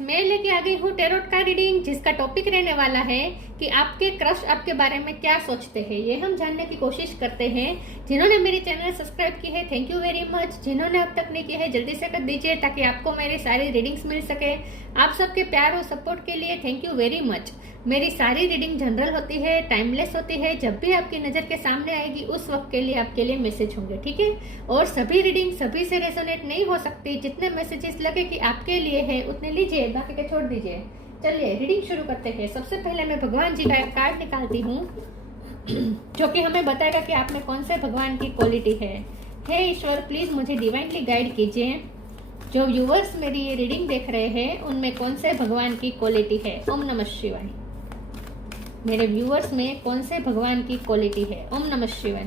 मैं लेके आ गई हूँ टेरोट का रीडिंग, जिसका टॉपिक रहने वाला है कि आपके क्रश आपके बारे में क्या सोचते हैं। ये हम जानने की कोशिश करते हैं। जिन्होंने मेरी चैनल सब्सक्राइब की है, थैंक यू वेरी मच। जिन्होंने अब तक नहीं की है, जल्दी से कर दीजिए ताकि आपको मेरी सारी रीडिंग्स मिल सके। आप सबके प्यार और सपोर्ट के लिए थैंक यू वेरी मच। मेरी सारी रीडिंग जनरल होती है, टाइमलेस होती है। जब भी आपकी नज़र के सामने आएगी उस वक्त के लिए आपके लिए मैसेज होंगे, ठीक है। और सभी रीडिंग सभी से रेजोनेट नहीं हो सकती। जितने मैसेजेस लगे कि आपके लिए है उतने लीजिए, बाकी के छोड़ दीजिए। चलिए रीडिंग शुरू करते हैं। सबसे पहले मैं भगवान जी का कार्ड निकालती हूँ जो कि हमें बताएगा कि आप में कौन से भगवान की क्वालिटी है। हे ईश्वर, प्लीज मुझे डिवाइनली गाइड कीजिए। जो व्यूवर्स मेरी ये रीडिंग देख रहे हैं उनमें कौन से भगवान की क्वालिटी है। ओम नमः शिवाय। मेरे व्यूवर्स में कौन से भगवान की क्वालिटी है। ओम नमः शिवाय।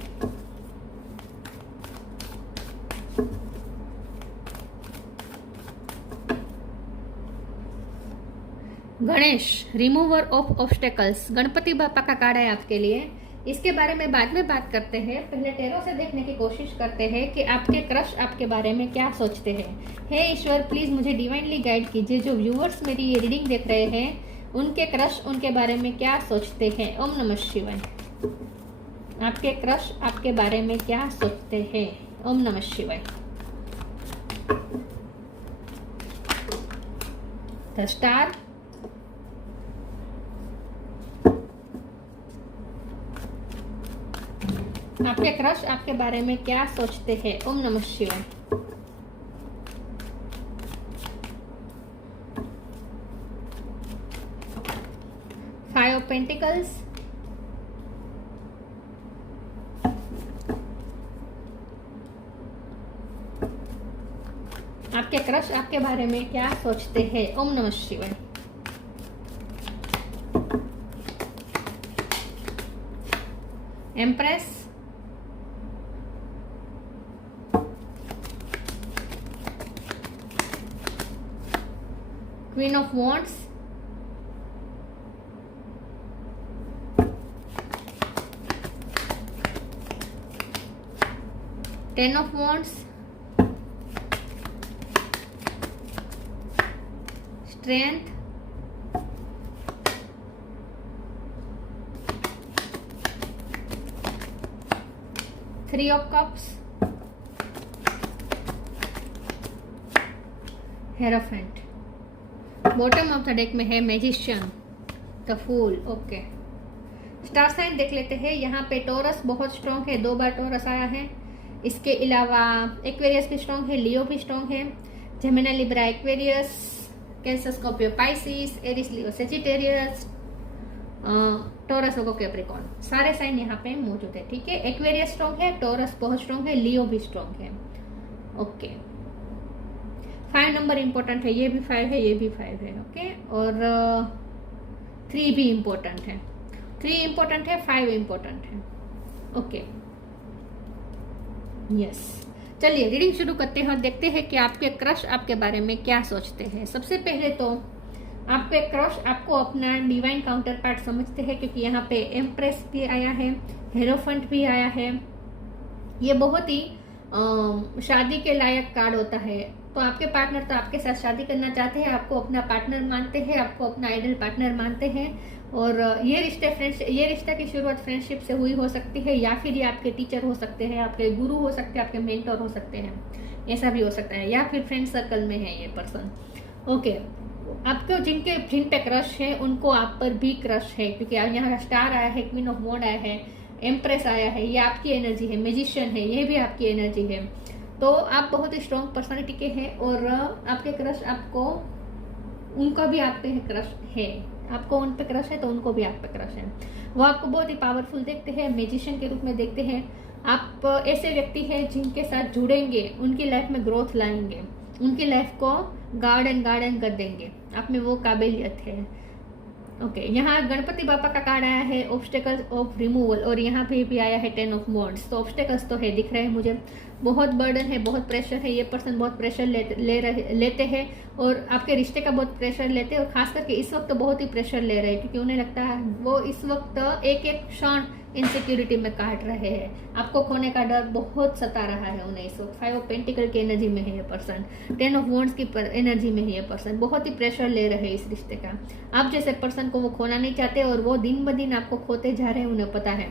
Ganesh, remover of obstacles. Ganpati बापा का कार्ड है आपके लिए। इसके बारे में बाद में बात करते हैं। पहले टेरो से देखने की कोशिश करते हैं कि आपके क्रश आपके बारे में क्या सोचते हैं। हे ईश्वर, प्लीज मुझे डिवाइनली गाइड कीजिए। जो व्यूवर्स मेरी ये रीडिंग देख रहे हैं उनके क्रश उनके बारे में क्या सोचते हैं। ओम नमः शिवाय। आपके क्रश आपके बारे में क्या सोचते हैं। ओम नमः शिवाय। द स्टार, आपके क्रश आपके बारे में क्या सोचते हैं। ओम नमः शिवाय। फाइव ऑफ पेंटिकल्स, आपके क्रश आपके बारे में क्या सोचते हैं। ओम नमः शिवाय। Empress, queen of wands, ten of wands, strength, three of cups, hierophant. Bottom of the deck में है magician, the fool. Okay, star sign देख लेते हैं। यहाँ पे टॉरस बहुत स्ट्रॉन्ग है, 2 बार टॉरस आया है। इसके अलावा एक्वेरियस भी स्ट्रॉन्ग है, लियो भी स्ट्रॉन्ग है, Gemini, Libra, Aquarius, Cancer, Scorpio, Pisces, Aries, Leo, Sagittarius, Taurus और कैप्रिकॉर्न, सारे साइन यहाँ पे मौजूद है, ठीक है। एक्वेरियस स्ट्रॉन्ग है, टॉरस बहुत स्ट्रॉन्ग है, लियो भी स्ट्रॉन्ग है। ओके, 5 नंबर इंपॉर्टेंट है, ये भी 5 है, ये भी 5 है। ओके, और 3 भी इंपॉर्टेंट है, 3 इंपॉर्टेंट है, 5 इंपॉर्टेंट है। Okay, yes. चलिए रीडिंग शुरू करते हैं और देखते हैं कि आपके क्रश आपके बारे में क्या सोचते हैं। सबसे पहले तो आपके क्रश आपको अपना डिवाइन काउंटर पार्ट समझते हैं, क्योंकि यहाँ पे एम्प्रेस भी आया है, हेरोफेंट भी आया है। ये बहुत ही शादी के लायक कार्ड होता है। तो आपके पार्टनर तो आपके साथ शादी करना चाहते हैं, आपको अपना पार्टनर मानते हैं, आपको अपना आइडल पार्टनर मानते हैं। और ये रिश्ता की शुरुआत फ्रेंडशिप से हुई हो सकती है, या फिर ये आपके टीचर हो सकते हैं, आपके गुरु हो सकते हैं, आपके मेंटर हो सकते हैं, ऐसा भी हो सकता है, या फिर फ्रेंड सर्कल में है ये पर्सन। ओके, आपको जिन पे क्रश है उनको आप पर भी क्रश है, क्योंकि यहाँ स्टार आया है, क्वीन ऑफ वॉन्ड आया है, एम्प्रेस आया है, ये आपकी एनर्जी है, मैजिशियन है, ये भी आपकी एनर्जी है। तो आप बहुत ही स्ट्रॉन्ग पर्सनालिटी के हैं और आपके क्रश आपको, उनका भी आप पे क्रश है, आपको उन पे क्रश है तो उनको भी आप पे क्रश है। वो आपको बहुत ही पावरफुल देखते हैं, मैजिशियन के रूप में देखते हैं। आप ऐसे व्यक्ति हैं जिनके साथ जुड़ेंगे, उनकी लाइफ में ग्रोथ लाएंगे, उनकी लाइफ को गार्डन कर देंगे, आप में वो काबिलियत है। ओके, यहाँ गणपति बापा का कार्ड आया है, ऑब्स्टेकल्स ऑफ रिमूवल, और यहाँ पे भी आया है 10 ऑफ वॉन्ड्स। तो ऑब्स्टेकल्स तो है, दिख रहे हैं मुझे, बहुत बर्डन है, बहुत प्रेशर है, ये पर्सन बहुत प्रेशर लेते हैं और आपके रिश्ते का बहुत प्रेशर लेते हैं, और खास करके इस वक्त तो बहुत ही प्रेशर ले रहे हैं, क्योंकि उन्हें लगता है वो इस वक्त एक एक क्षण इनसिक्योरिटी में काट रहे हैं, आपको खोने का डर बहुत सता रहा है उन्हें इस वक्त। 5 ऑफ पेंटिकल की एनर्जी में है ये पर्सन, 10 ऑफ वॉन्ड्स की एनर्जी में है ये पर्सन। बहुत ही प्रेशर ले रहे हैं इस रिश्ते का। आप जैसे पर्सन को वो खोना नहीं चाहते और वो दिन ब दिन आपको खोते जा रहे हैं, उन्हें पता है।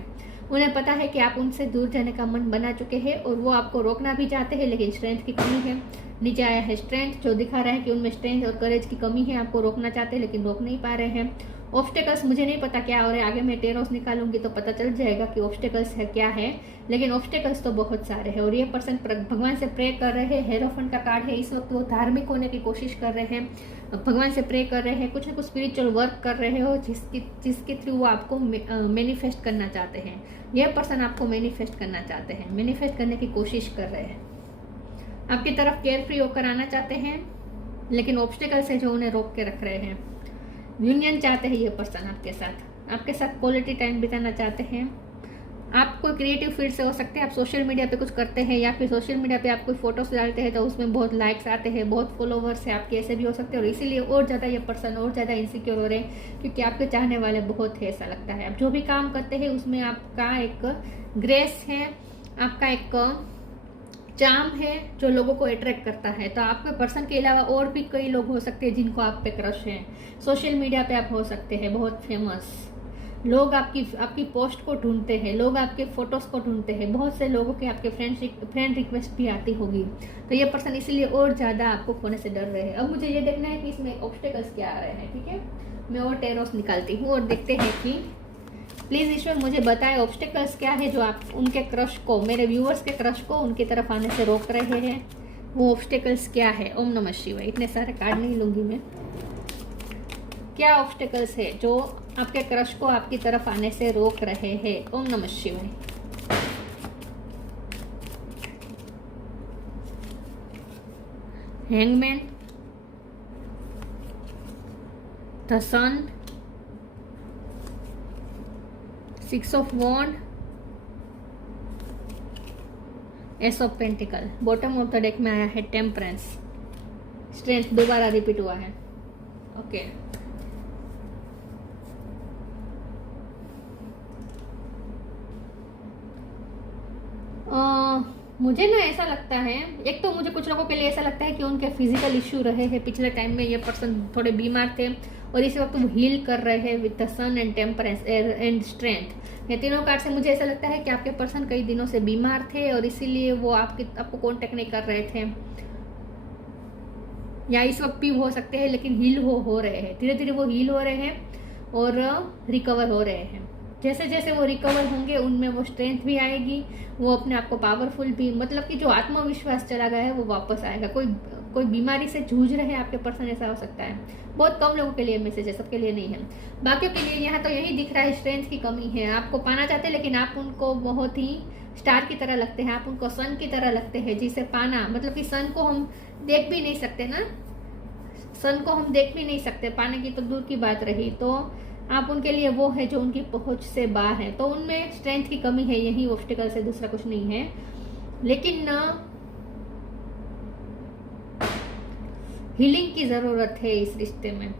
उन्हें पता है कि आप उनसे दूर जाने का मन बना चुके हैं और वो आपको रोकना भी चाहते हैं, लेकिन स्ट्रेंथ की कमी है। नीचे आया है स्ट्रेंथ, जो दिखा रहा है कि उनमें स्ट्रेंथ और करेज की कमी है। आपको रोकना चाहते हैं लेकिन रोक नहीं पा रहे हैं। ऑब्स्टेकल्स मुझे नहीं पता क्या हो रहा है, आगे मैं टेरोस निकालूंगी तो पता चल जाएगा कि ऑब्स्टेकल्स है क्या है, लेकिन ऑब्स्टेकल्स तो बहुत सारे हैं। और ये पर्सन भगवान से प्रे कर रहे हैं। हेरोफेंट का कार्ड है, इस वक्त वो धार्मिक होने की कोशिश कर रहे हैं, भगवान से प्रे कर रहे हैं, कुछ ना कुछ स्पिरिचुअल वर्क कर रहे हो जिसके थ्रू वो आपको मैनिफेस्ट करना चाहते हैं। यह पर्सन आपको मैनिफेस्ट करना चाहते हैं, मैनिफेस्ट करने की कोशिश कर रहे हैं, आपकी तरफ केयर फ्री होकर आना चाहते हैं, लेकिन ऑब्स्टेकल्स है जो उन्हें रोक के रख रहे हैं। यूनियन चाहते हैं ये पर्सन आपके साथ क्वालिटी टाइम बिताना चाहते हैं। आप कोई क्रिएटिव फील्ड से हो सकते हैं, आप सोशल मीडिया पे कुछ करते हैं या फिर सोशल मीडिया पे आप कोई फोटोज डालते हैं तो उसमें बहुत लाइक्स आते हैं, बहुत फॉलोवर्स है आपके, ऐसे भी हो सकते हैं। और इसीलिए और ज़्यादा ये पर्सन और ज़्यादा इनसिक्योर हो रहे हैं, क्योंकि आपके चाहने वाले बहुत है ऐसा लगता है। आप जो भी काम करते हैं उसमें आपका एक ग्रेस है, आपका एक चार्म है जो लोगों को अट्रैक्ट करता है। तो आपके पर्सन के अलावा और भी कई लोग हो सकते हैं जिनको आप पे क्रश है। सोशल मीडिया पे आप हो सकते हैं बहुत फेमस, लोग आपकी पोस्ट को ढूंढते हैं, लोग आपके फोटोज को ढूंढते हैं, बहुत से लोगों के आपके फ्रेंड रिक्वेस्ट भी आती होगी। तो ये पर्सन इसीलिए और ज़्यादा आपको खोने से डर रहे हैं। अब मुझे ये देखना है कि इसमें ऑब्स्टेकल्स क्या आ रहे हैं, ठीक है। मैं और टेरोस निकालती हूँ और देखते हैं कि प्लीज़ ईश्वर मुझे बताए ऑब्स्टेकल्स क्या है जो आप उनके क्रश को, मेरे व्यूअर्स के क्रश को उनकी तरफ आने से रोक रहे हैं। वो ऑब्स्टेकल्स क्या है। ओम नमः शिवाय। इतने सारे कार्ड नहीं लूंगी मैं। क्या ऑब्स्टेकल्स है जो आपके क्रश को आपकी तरफ आने से रोक रहे हैं। ओम नमः शिवाय। Hangman, the sun, 6 of wand, ace of pentacle. Bottom of the deck में आया है टेम्परेंस। स्ट्रेंथ दोबारा रिपीट हुआ है। ओके मुझे ना ऐसा लगता है, एक तो मुझे कुछ लोगों के लिए ऐसा लगता है कि उनके फिजिकल इश्यू रहे हैं पिछले टाइम में। ये पर्सन थोड़े बीमार थे और इसी वक्त वो हील कर रहे हैं with the sun and temperance and strength. ये तीनों कार्ड से मुझे ऐसा लगता है कि आपके पर्सन कई दिनों से बीमार थे और इसीलिए वो आपको कॉन्टेक्ट नहीं कर रहे थे, या इस वक्त भी हो सकते हैं, लेकिन हील हो रहे हैं। धीरे धीरे वो हील हो रहे हैं और रिकवर हो रहे हैं। जैसे जैसे वो रिकवर होंगे उनमें वो स्ट्रेंथ भी आएगी, वो अपने आप को पावरफुल भी, मतलब कि जो आत्मविश्वास चला गया है वो वापस आएगा। कोई बीमारी से जूझ रहे हैं आपके पर्सन, ऐसा हो सकता है। बहुत कम लोगों के लिए मैसेज है, सबके लिए नहीं है। बाकियों के लिए यहाँ तो यही दिख रहा है, स्ट्रेंथ की कमी है। आपको पाना चाहते हैं लेकिन आप उनको बहुत ही स्टार की तरह लगते हैं, आप उनको सन की तरह लगते हैं, जिसे पाना, मतलब कि सन को हम देख भी नहीं सकते ना, सन को हम देख भी नहीं सकते, पाने की तो दूर की बात रही। तो आप उनके लिए वो है जो उनकी पहुंच से बाहर है। तो उनमें स्ट्रेंथ की कमी है, यही ऑब्स्टिकल से, दूसरा कुछ नहीं है। लेकिन हीलिंग की जरूरत है इस रिश्ते में।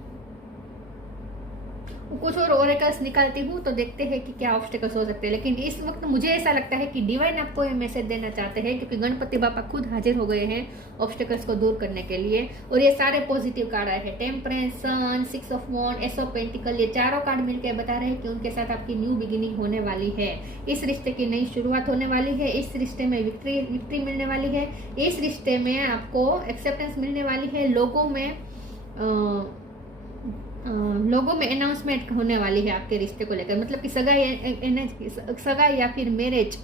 कुछ और ओरेकल्स निकालती हूँ तो देखते हैं कि क्या ऑब्स्टिकल्स हो सकते हैं। लेकिन इस वक्त मुझे ऐसा लगता है कि डिवाइन आपको ये मैसेज देना चाहते हैं, क्योंकि गणपति बापा खुद हाजिर हो गए हैं ऑब्स्टिकल्स को दूर करने के लिए। और ये सारे पॉजिटिव कार्ड आए हैं, temperance, sun, 6 of wand, ace of pentacle. ये चारों कार्ड मिलकर बता रहे हैं कि उनके साथ आपकी न्यू बिगिनिंग होने वाली है, इस रिश्ते की नई शुरुआत होने वाली है, इस रिश्ते में विक्ट्री मिलने वाली है, इस रिश्ते में आपको एक्सेप्टेंस मिलने वाली है, लोगों में अनाउंसमेंट होने वाली है आपके रिश्ते को लेकर। मतलब कि सगाई या फिर मैरिज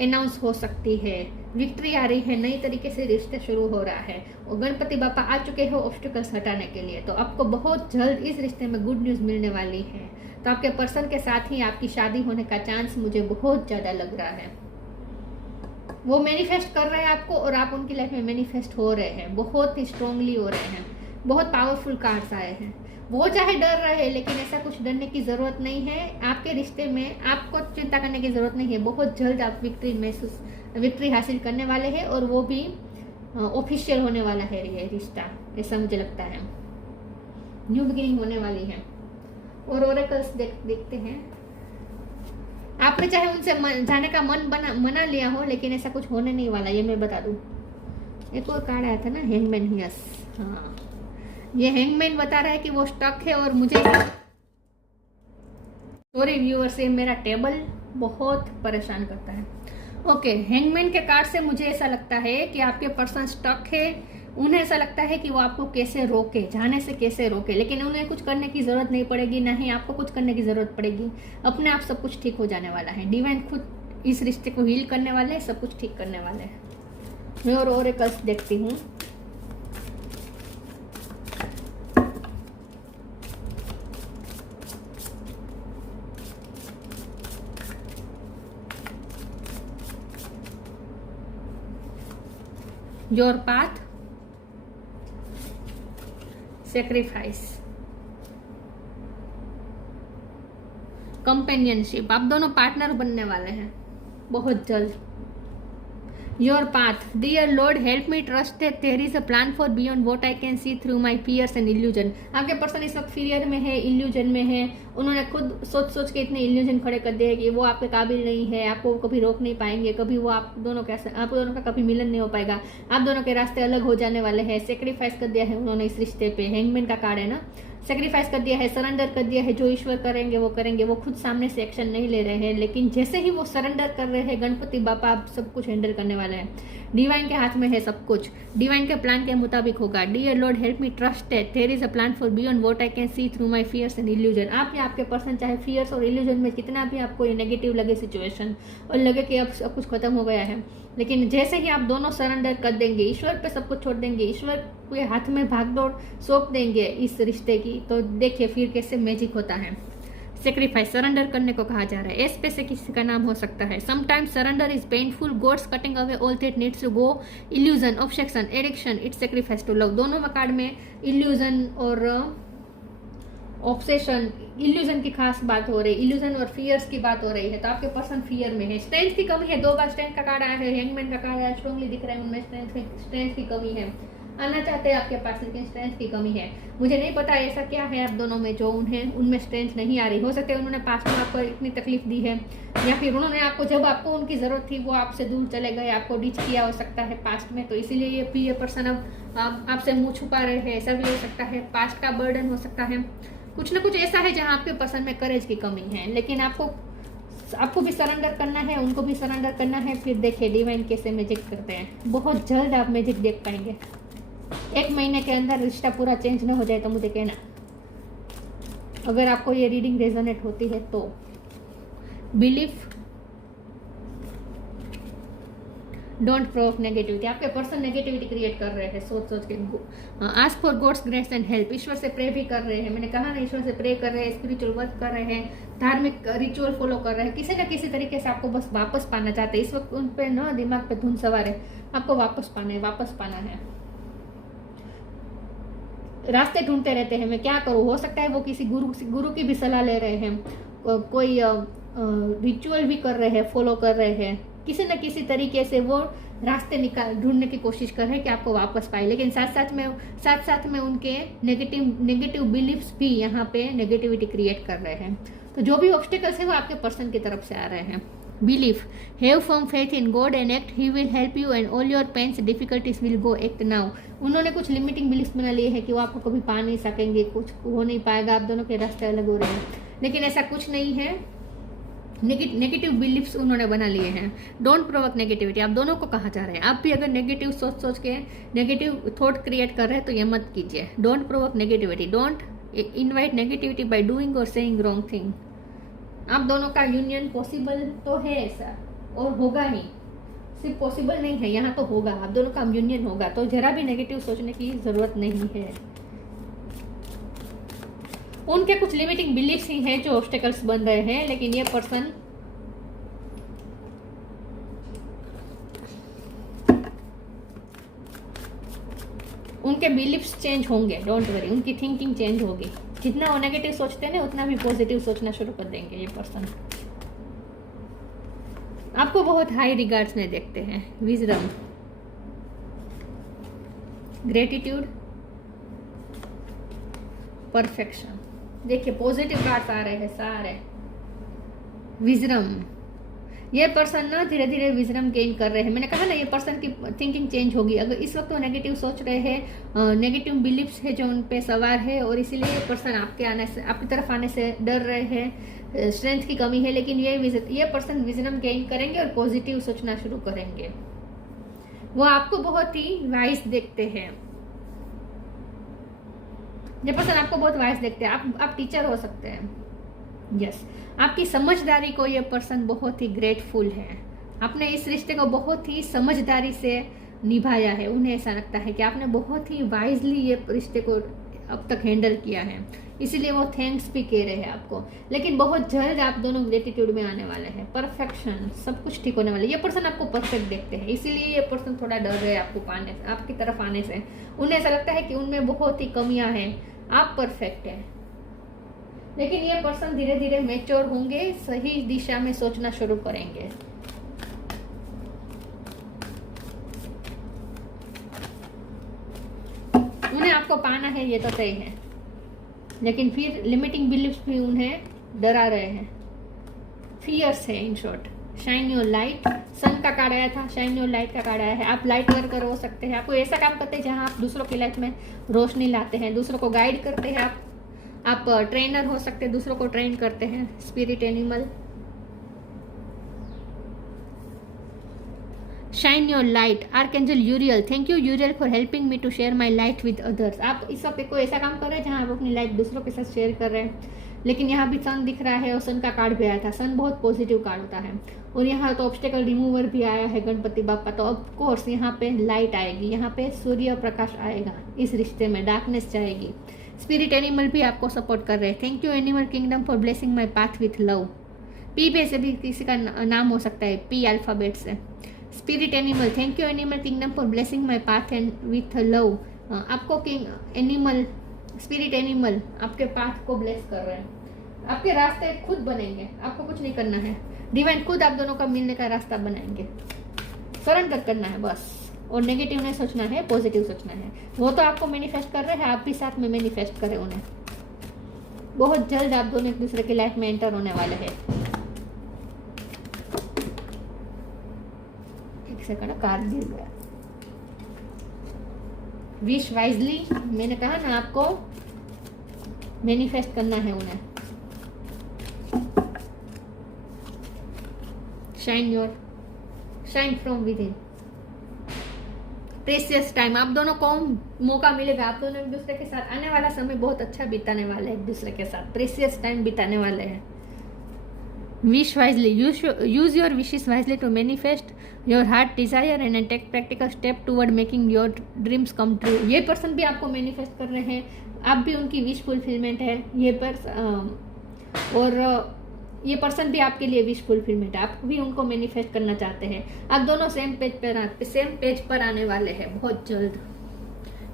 अनाउंस हो सकती है, विक्ट्री आ रही है, नई तरीके से रिश्ते शुरू हो रहा है और गणपति बापा आ चुके हैं ऑब्स्टिकल्स हटाने के लिए। तो आपको बहुत जल्द इस रिश्ते में गुड न्यूज़ मिलने वाली है। तो आपके पर्सन के साथ ही आपकी शादी होने का चांस मुझे बहुत ज़्यादा लग रहा है। वो मैनिफेस्ट कर रहे हैं आपको और आप उनकी लाइफ में मैनिफेस्ट हो रहे हैं, बहुत ही स्ट्रांगली हो रहे हैं। बहुत पावरफुल कार्ड्स आए हैं। वो चाहे डर रहे हैं लेकिन ऐसा कुछ डरने की जरूरत नहीं है। आपके रिश्ते में आपको चिंता करने की जरूरत नहीं है। बहुत जल्द आप विक्ट्री हासिल करने वाले हैं और वो भी ऑफिशियल होने वाला है ये रिश्ता, ऐसा मुझे लगता है। न्यू बिगिनिंग होने वाली है। और ओरेकल्स देखते हैं आपने चाहे उनसे जाने का मना लिया हो, लेकिन ऐसा कुछ होने नहीं वाला, ये मैं बता दूं। एक और कार्ड आया था ना, हैंगमैन। यस, हाँ, ये हैंगमैन बता रहा है कि वो स्टक है और मुझे, सॉरी व्यूअर्स, ये मेरा टेबल बहुत परेशान करता है। ओके, हैंगमैन के कार्ड से मुझे ऐसा लगता है कि आपके पर्सन स्टक है। उन्हें ऐसा लगता है कि वो आपको कैसे रोके, जाने से कैसे रोके, लेकिन उन्हें कुछ करने की जरूरत नहीं पड़ेगी, ना ही आपको कुछ करने की जरूरत पड़ेगी। अपने आप सब कुछ ठीक हो जाने वाला है। डिवाइन खुद इस रिश्ते को हील करने वाले हैं, सब कुछ ठीक करने वाले हैं। मैं और ओरेकल्स देखती हूँ। Your path, sacrifice, companionship. आप दोनों पार्टनर बनने वाले हैं बहुत जल्द। Your path, dear lord help me trust that there is a plan for beyond what I can see through my fears and illusion. आपके पर्सन इस वक्त फियर में है, इल्यूजन में है। उन्होंने खुद सोच सोच के इतने इल्यूजन खड़े कर दिए कि वो आपके काबिल नहीं है, आपको कभी रोक नहीं पाएंगे, कभी वो आप दोनों का कभी मिलन नहीं हो पाएगा, आप दोनों के रास्ते अलग हो जाने वाले हैं। सेक्रीफाइस कर दिया है उन्होंने इस रिश्ते पे। हैंगमैन का कार्ड है ना, सेक्रीफाइस कर दिया है, सरेंडर कर दिया है। जो ईश्वर करेंगे वो करेंगे। वो खुद सामने से एक्शन नहीं ले रहे हैं, लेकिन जैसे ही वो सरेंडर कर रहे हैं, गणपति बापा आप सब कुछ हैंडल करने वाले हैं। डिवाइन के हाथ में है सब कुछ, डिवाइन के प्लान के मुताबिक होगा। Dear lord help me trust that there is a plan for beyond what I can see through my fears and illusion. आप या आपके पर्सन, चाहे फियर्स और इल्यूजन में कितना भी आपको ये नेगेटिव लगे सिचुएशन और लगे कि अब सब कुछ खत्म हो गया है, लेकिन जैसे ही आप दोनों सरेंडर कर देंगे, ईश्वर पे सब कुछ छोड़ देंगे, ईश्वर के हाथ में भागदौड़ सौंप देंगे इस रिश्ते की, तो देखिए फिर कैसे मैजिक होता है। सेक्रीफाइस, सरेंडर करने को कहा जा रहा है। एस पे से किसी का नाम हो सकता है। Sometimes surrender is painful, God's cutting away all that needs to go, illusion, obsession, addiction, it's sacrifice to love. दोनों कार्ड में इल्यूजन और ऑब्सेशन, इल्यूजन की खास बात हो रही है, इल्यूजन और फियर्स की बात हो रही है। तो आपके पर्सन फियर में है, स्ट्रेंथ की कमी है। 2 बार स्ट्रेंथ का कार्ड आया है, हैंगमैन का कार्ड आया, स्ट्रांगली दिख रहा है उनमें स्ट्रेंथ की कमी है। आना चाहते हैं आपके पास, लेकिन स्ट्रेंथ की कमी है। मुझे नहीं पता ऐसा क्या है आप दोनों में जो उनमें स्ट्रेंथ नहीं आ रही। हो सकता है उन्होंने पास्ट में आपको इतनी तकलीफ दी है, या फिर उन्होंने आपको जब आपको उनकी जरूरत थी वो आपसे दूर चले गए, आपको डिच किया हो सकता है पास्ट में, तो इसीलिए ये पर्सन अब आपसे मुंह छुपा रहे हैं। ऐसा भी हो सकता है, पास्ट का बर्डन हो सकता है, कुछ ना कुछ ऐसा है जहाँ आपके पर्सन में करेज की कमी है। लेकिन आपको भी सरेंडर करना है, उनको भी सरेंडर करना है। फिर देखिए डिवाइन कैसे मैजिक करते हैं। बहुत जल्द आप मैजिक देख पाएंगे। 1 महीने के अंदर रिश्ता पूरा चेंज न हो जाए तो मुझे कहना। अगर आपको ये रीडिंग रेजोनेट होती है तो बिलीव, डोंट प्रोवोक नेगेटिविटी। आपके पर्सन नेगेटिविटी क्रिएट कर रहे हैं सोच सोच के। Ask for God's grace and help, ईश्वर से प्रे भी कर रहे हैं। मैंने कहा ना, ईश्वर से प्रे कर रहे हैं, स्पिरिचुअल वर्क कर रहे हैं, धार्मिक रिचुअल फॉलो कर रहे हैं। किसी न किसी तरीके से आपको बस वापस पाना चाहते हैं। इस वक्त उन पे ना दिमाग पे धुन सवार है, आपको वापस पाना है। रास्ते ढूंढते रहते हैं, मैं क्या करूँ। हो सकता है वो किसी गुरु की भी सलाह ले रहे हैं, कोई रिचुअल भी कर रहे हैं, फॉलो कर रहे हैं। किसी न किसी तरीके से वो रास्ते ढूंढने की कोशिश कर रहे हैं कि आपको वापस पाए। लेकिन साथ साथ में उनके नेगेटिव बिलीफ्स भी यहाँ पे नेगेटिविटी क्रिएट कर रहे हैं। तो जो भी ऑब्स्टिकल्स है वो आपके पर्सन की तरफ से आ रहे हैं। Belief, have firm faith in God and act, he will help you and all your pains difficulties will go, act now. उन्होंने कुछ लिमिटिंग बिलीफ्स बना लिए हैं कि वो आपको कभी पा नहीं सकेंगे, कुछ हो नहीं पाएगा, आप दोनों के रास्ते अलग हो रहे हैं। लेकिन ऐसा कुछ नहीं है। नेगेटिव बिलीफ्स उन्होंने बना लिए हैं। डोंट प्रोवोक नेगेटिविटी, आप दोनों को कहा जा रहा है। आप भी अगर नेगेटिव सोच के नेगेटिव थॉट क्रिएट कर रहे हैं तो ये मत कीजिए। Don't provoke negativity, don't invite negativity by doing और सेइंग रॉन्ग थिंग। आप दोनों का यूनियन पॉसिबल तो है ऐसा, और होगा ही, सिर्फ पॉसिबल नहीं है, यहाँ तो होगा। आप दोनों का यूनियन होगा, तो जरा भी नेगेटिव सोचने की जरूरत नहीं है। उनके कुछ लिमिटिंग बिलीफ्स ही हैं जो ऑब्स्टेकल्स बन रहे हैं, लेकिन ये पर्सन उनके बिलीफ्स चेंज होंगे। डोंट वरी, उनकी थिंकिंग चेंज होगी। जितना वो नेगेटिव सोचते हैं ना, उतना भी पॉजिटिव सोचना शुरू कर देंगे ये पर्सन। आपको बहुत हाई रिगार्ड्स में देखते हैं। Wisdom, gratitude, perfection. देखिए पॉजिटिव कार्ड्स आ रहे हैं सारे। विजडम, ये पर्सन ना धीरे धीरे विजडम गेन कर रहे हैं। मैंने कहा ना ये पर्सन की थिंकिंग चेंज होगी। अगर इस वक्त वो नेगेटिव सोच रहे हैं, नेगेटिव बिलीफ्स है जो उन पे सवार है, और इसीलिए ये पर्सन आपकी तरफ आने से डर रहे हैं, स्ट्रेंथ की कमी है। लेकिन ये पर्सन विजडम गेन करेंगे और पॉजिटिव सोचना शुरू करेंगे। वो आपको बहुत ही वाइज देखते हैं। ये पर्सन आपको बहुत वाइज देखते हैं। आप टीचर हो सकते हैं। यस, आपकी समझदारी को ये पर्सन बहुत ही ग्रेटफुल है। आपने इस रिश्ते को बहुत ही समझदारी से निभाया है। उन्हें ऐसा लगता है कि आपने बहुत ही वाइजली ये रिश्ते को अब तक हैंडल किया है, इसीलिए वो थैंक्स भी कह रहे हैं आपको। लेकिन बहुत जल्द आप दोनों ग्रेटिट्यूड में आने वाले हैं। परफेक्शन, सब कुछ ठीक होने वाला है। ये पर्सन आपको परफेक्ट देखते हैं, इसीलिए ये पर्सन थोड़ा डर रहे हैं आपकी तरफ आने से। उन्हें ऐसा लगता है कि उनमें बहुत ही कमियां हैं, आप परफेक्ट हैं। लेकिन ये पर्सन धीरे धीरे मैच्योर होंगे, सही दिशा में सोचना शुरू करेंगे। उन्हें आपको पाना है, ये तो तय है। लेकिन फिर लिमिटिंग बिलीफ्स भी उन्हें डरा रहे हैं, फियर्स है। In short, shine your light, sun का कार्ड आया था, शाइन योर लाइट का कार्ड आया है। आप लाइट वर्कर हो सकते हैं। आपको ऐसा काम करते हैं जहां आप दूसरों की लाइफ में रोशनी लाते हैं, दूसरों को गाइड करते हैं। आप ट्रेनर हो सकते हैं, दूसरों को ट्रेन करते हैं। Spirit animal, shine your light, archangel Uriel, thank you Uriel for helping me to share my light with others. आप इस वक्त कोई ऐसा काम कर रहे हैं जहां आप अपनी लाइट दूसरों के साथ शेयर कर रहे हैं। लेकिन यहाँ भी सन दिख रहा है और सन का कार्ड भी आया था। सन बहुत पॉजिटिव कार्ड होता है। और यहाँ तो ऑब्स्टेकल रिमूवर भी आया है, गणपति बापा। तो ऑफ कोर्स यहाँ पे लाइट आएगी, यहाँ पे सूर्य प्रकाश आएगा। इस रिश्ते में डार्कनेस जाएगी। स्पिरिट एनिमल भी आपको सपोर्ट कर रहे हैं। Thank you animal kingdom for blessing my path with love. P पे से भी किसी का नाम हो सकता है, पी अल्फाबेट से। Spirit animal, thank you animal kingdom for blessing my path and with love. आपको किंग एनिमल, स्पिरिट एनिमल आपके पाथ को ब्लेस कर रहे हैं। आपके रास्ते खुद बनेंगे, आपको कुछ नहीं करना है। डिवाइन खुद आप दोनों का मिलने का रास्ता बनाएंगे। सरेंडर करना है बस, और नेगेटिव नहीं सोचना है, पॉजिटिव सोचना है। वो तो आपको मैनिफेस्ट कर रहे हैं, आप भी साथ में मैनिफेस्ट करें उन्हें। बहुत जल्द आप दोनों एक दूसरे की लाइफ में एंटर होने वाले हैं। एक सेकंड, कार्ड गिर गया। विश वाइजली, मैंने कहा ना आपको मैनिफेस्ट करना है उन्हें। Shine from with in, precious time. आप दोनों को मौका मिलेगा, आप दोनों एक दूसरे के साथ आने वाला समय बहुत अच्छा बिताने वाले हैं, एक दूसरे के साथ प्रेशियस टाइम बिताने वाले हैं। Wish wisely, use your wishes wisely to manifest your heart desire and take practical step toward making your dreams come true. ये पर्सन भी आपको मैनिफेस्ट कर रहे हैं, आप भी उनकी विश फुलफिलमेंट है। और ये पर्सन भी आपके लिए विश फुलफिलमेंट है, आप भी उनको मैनिफेस्ट करना चाहते हैं। आप दोनों सेम पेज पर आने वाले हैं बहुत जल्द।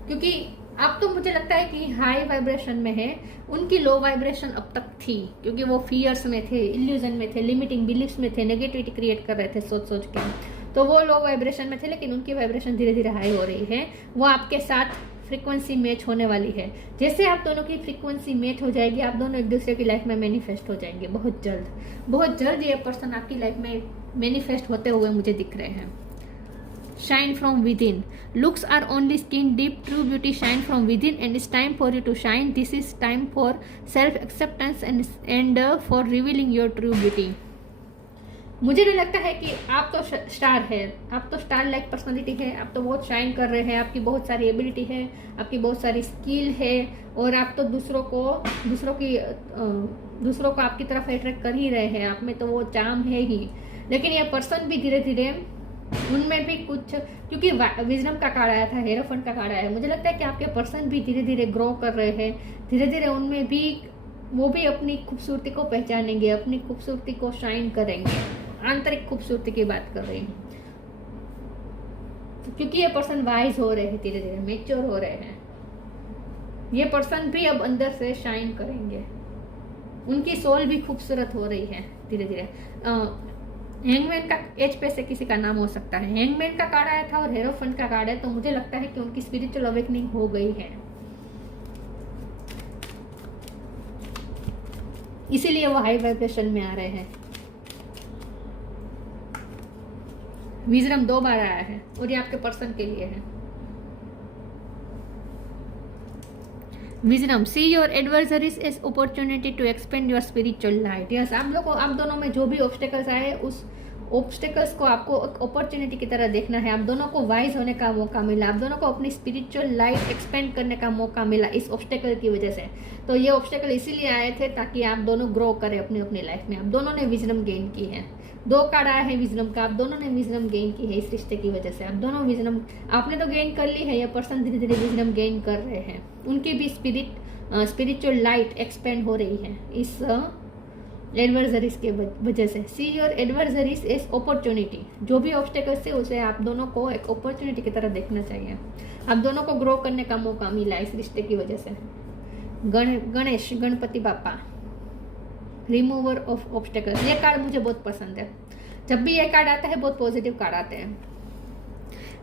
क्योंकि आप तो मुझे लगता है कि हाई वाइब्रेशन में है, उनकी लो वाइब्रेशन अब तक थी, क्योंकि वो फियर्स में थे, इल्यूजन में थे, लिमिटिंग बिलीफ्स में थे, नेगेटिविटी क्रिएट कर रहे थे सोच के। तो वो लो वाइब्रेशन में थे, लेकिन उनकी वाइब्रेशन धीरे धीरे हाई हो रही है। वो आपके साथ फ्रीक्वेंसी मैच होने वाली है। जैसे आप दोनों की फ्रीक्वेंसी मैच हो जाएगी, आप दोनों एक दूसरे की लाइफ में मैनिफेस्ट हो जाएंगे बहुत जल्द। बहुत जल्द ये पर्सन आपकी लाइफ में मैनिफेस्ट होते हुए मुझे दिख रहे हैं। Shine from within, looks are only skin deep, true beauty shine from within and it's time for you to shine. This is time for self acceptance and for revealing your true beauty. मुझे नहीं लगता है कि आप तो star है, आप तो स्टार लाइक पर्सनालिटी है, आप तो बहुत शाइन कर रहे हैं, आपकी बहुत सारी एबिलिटी है, आपकी बहुत सारी स्किल है, और आप तो दूसरों को आपकी तरफ अट्रैक्ट कर ही रहे हैं। आप में तो वो चार्म है ही। लेकिन ये पर्सन भी धीरे धीरे उनमें भी कुछ, क्योंकि विजडम का कार्ड आया था, हेरोफेंट का कार्ड आया है, मुझे लगता है कि आपके पर्सन भी धीरे धीरे ग्रो कर रहे हैं। धीरे धीरे उनमें भी वो भी अपनी खूबसूरती को पहचानेंगे, अपनी खूबसूरती को शाइन करेंगे। आंतरिक खूबसूरती की बात कर रही हूँ, क्योंकि ये पर्सन वाइज हो रहे हैं, धीरे धीरे मेच्योर हो रहे हैं। ये पर्सन भी अब अंदर से शाइन करेंगे, उनकी सोल भी खूबसूरत हो रही है धीरे धीरे। हैंगमैन का एच पे से किसी का नाम हो सकता है। हैंगमैन का कार्ड आया था और हेरोफेंट का कार्ड है, तो मुझे लगता है कि उनकी स्पिरिचुअल अवेकनिंग हो गई है, इसीलिए वो हाई वाइब्रेशन में आ रहे हैं। विजडम 2 बार आया है और ये आपके पर्सन के लिए है। Wisdom, see your adversaries as opportunity to expand your spiritual light. Yes, आप दोनों में जो भी ऑब्स्टेकल्स आए उस ऑब्स्टेकल्स को आपको एक अपॉर्चुनिटी की तरह देखना है। आप दोनों को वाइज होने का मौका मिला, आप दोनों को अपनी स्पिरिचुअल लाइफ एक्सपेंड करने का मौका मिला इस ऑब्स्टेकल की वजह से। तो ये ऑब्स्टेकल इसीलिए आए थे ताकि आप दोनों ग्रो करें अपनी अपनी लाइफ में। आप दोनों ने विजडम गेन की है। 2 कार्ड आया है विजडम का, आप दोनों ने विजडम गेन की है इस रिश्ते की वजह से। आप दोनों विजडम, आपने तो गेन कर ली है, ये पर्सन धीरे धीरे विजडम गेन कर रहे हैं। उनकी भी स्पिरिचुअल लाइट एक्सपेंड हो रही है इस एडवर्सरीज के वजह से। See your adversaries as opportunity, जो भी ऑब्स्टेकल्स थे उसे आप दोनों को एक अपॉर्चुनिटी की तरह देखना चाहिए। आप दोनों को ग्रो करने का मौका मिला इस रिश्ते की वजह से। गणेश, गणपति बापा, रिमूवर ऑफ ऑब्स्टेकल्स, ये कार्ड मुझे बहुत पसंद है। जब भी ये कार्ड आता है बहुत पॉजिटिव कार्ड आते हैं।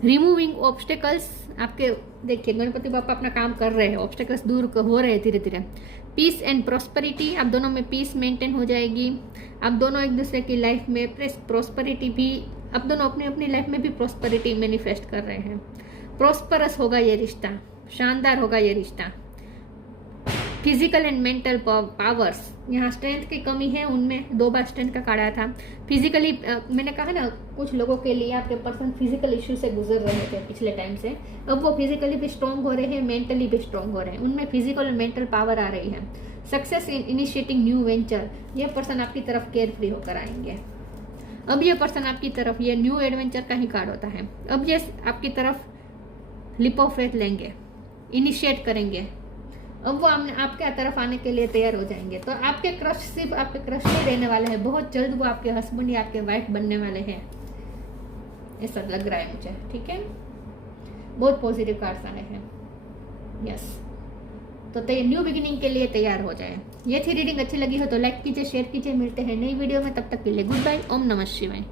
रिमूविंग ऑब्स्टेकल्स, आपके देखिए गणपति बापा अपना काम कर रहे हैं, ऑब्स्टेकल्स दूर हो रहे हैं धीरे धीरे। पीस एंड प्रॉस्पेरिटी, आप दोनों में पीस मेंटेन हो जाएगी। आप दोनों एक दूसरे की लाइफ में प्रॉस्पेरिटी भी, आप दोनों अपनी अपनी लाइफ में भी प्रॉस्पेरिटी मैनिफेस्ट कर रहे हैं। प्रॉस्परस होगा ये रिश्ता, शानदार होगा ये रिश्ता। फिजिकल एंड मेंटल पावर्स, यहाँ स्ट्रेंथ की कमी है, उनमें 2 बार स्ट्रेंथ का कार्ड आया था। फिजिकली, मैंने कहा ना कुछ लोगों के लिए आपके पर्सन फिजिकल इश्यू से गुजर रहे थे पिछले टाइम से, अब वो फिजिकली भी स्ट्रॉन्ग हो रहे हैं, मेंटली भी स्ट्रॉन्ग हो रहे हैं। उनमें फिजिकल और मेंटल पावर आ रही है। Success in initiating new venture, ये पर्सन आपकी तरफ केयर फ्री होकर आएंगे। अब ये पर्सन आपकी तरफ, ये न्यू एडवेंचर का ही कार्ड होता है, अब ये आपकी तरफ लिप ऑफ फेथ लेंगे, इनिशिएट करेंगे। अब वो आपके तरफ आने के लिए तैयार हो जाएंगे। तो आपके क्रश सिर्फ आपके क्रश नहीं रहने वाले हैं, बहुत जल्द वो आपके हस्बैंड या आपके वाइफ बनने वाले हैं, ऐसा लग रहा है मुझे। ठीक है, बहुत पॉजिटिव कार्ड्स आए हैं। यस, तो न्यू बिगिनिंग के लिए तैयार हो जाए। ये थी रीडिंग, अच्छी लगी हो तो लाइक कीजिए, शेयर कीजिए। मिलते हैं नई वीडियो में, तब तक के लिए गुड बाय। ओम नमः शिवाय।